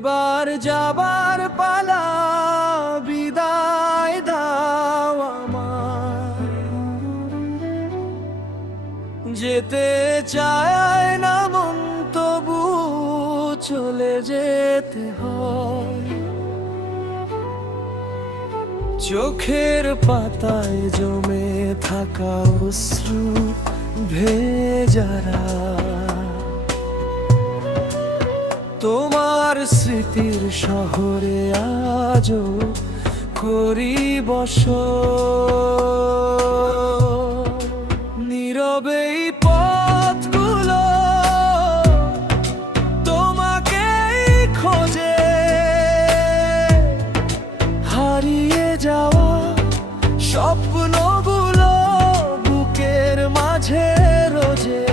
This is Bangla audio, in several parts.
এবার যাবার পালা, বিদায় দাও আমায়। যেতে চায় না মন, তবু চলে যেতে হয়। চোখের পাতায় জমে থাকা অশ্রু ভেজারা, তোমার স্মৃতির শহরে আজও করি বসত। নীরবেই পথগুলো তোমাকেই খোঁজে, হারিয়ে যাওয়া স্বপ্নগুলো বুকের মাঝে রোজে।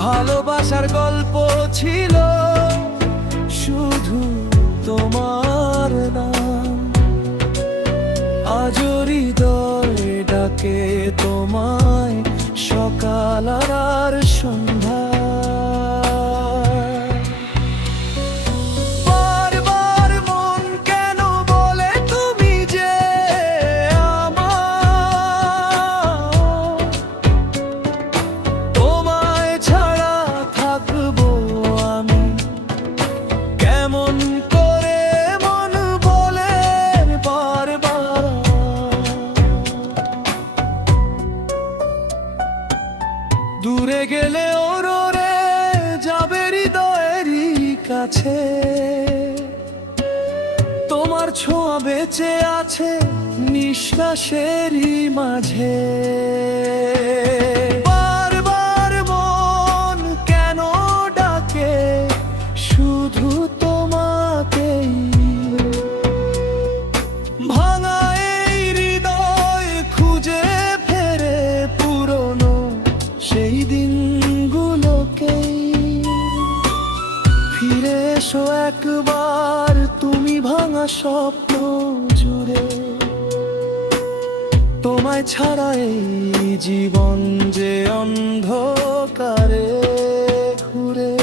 ভালোবাসার গল্প ছিল শুধু তোমার নাম, আজ হৃদয় ডাকে তোমায় সকাল আর সন্ধ্যা। বারবার মন কেন বলে তুমি যে আমার, তোমায় ছাড়া থাকবো আমি কেমন করে, মন বলে বারবার। দূরে গেলে ওরে যাবে হৃদয়েরই কাছে, তোমার ছোঁয়া বেঁচে আছে নিঃশ্বাসেরই মাঝে। বারবার মন কেন ডাকে শুধু তোমাকেই, ভাঙা এই হৃদয় খুঁজে ফেরে পুরনো সেই দিনগুলোকেই। ফিরে এসো একবার তুমি ভাঙা স্বপ্ন জুড়ে, তোমায় ছাড়া এই জীবন যে অন্ধকারে ঘুরে।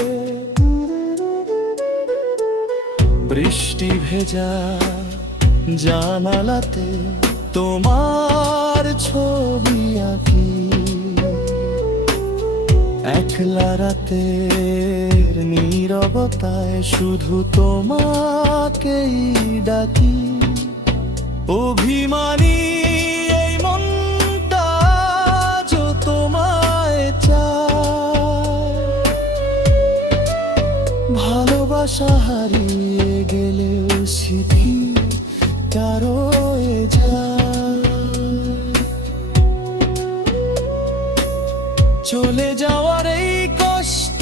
বৃষ্টি ভেজা জানালাতে তোমার ছবি আঁকি, একলা রাতের নীরবতায় শুধু তোমাকেই ডাকি। অভিমানী এই মনটা আজও তোমায় চায়, ভালোবাসা হারিয়ে গেলেও স্মৃতি রয়ে যায়। চলে যাওয়ার এই কষ্ট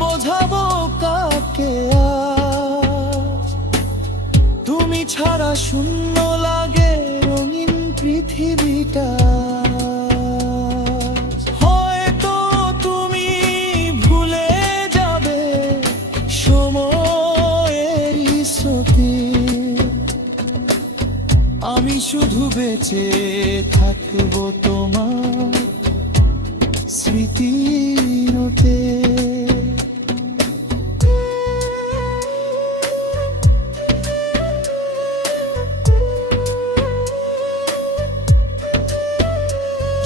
বোঝাবো কাকে আজ, তুমি ছাড়া শূন্য লাগে রঙিন পৃথিবীটা। হয়তো তুমি ভুলে যাবে সময়েরই স্মৃতি, আমি শুধু বেঁচে থাকবো তোমার স্মৃতিতে।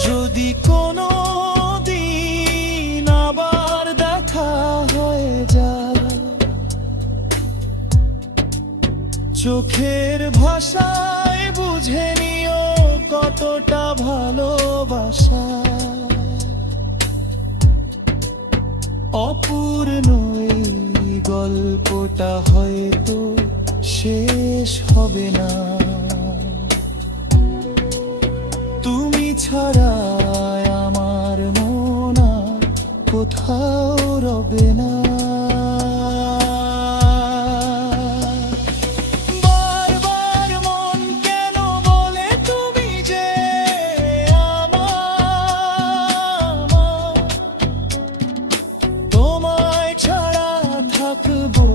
যদি কোনো দিন আবার দেখা হয়ে যায়, চোখের ভাষায় বুঝে নিও কতটা ভালোবাসা। অপূর্ণ এই গল্পটা হয়তো শেষ হবে না, তুমি ছাড়া আমার মন আর কোথাও রবে না। বারবার মন কেন বলে তুমি যে আমার, তোমায় ছাড়া থাকবো